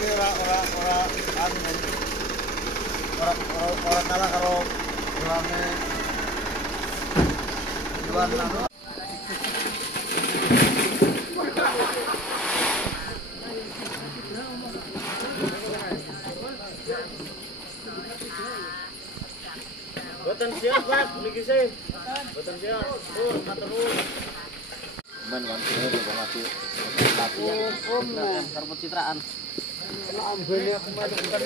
Ora kalah karo juane juan anu. Boten siap, Pak. Niki sih. Boten siap. Matur nuwun. Men kan kene ngasih latihan. Karpet citraan. Ambene aku maju kan.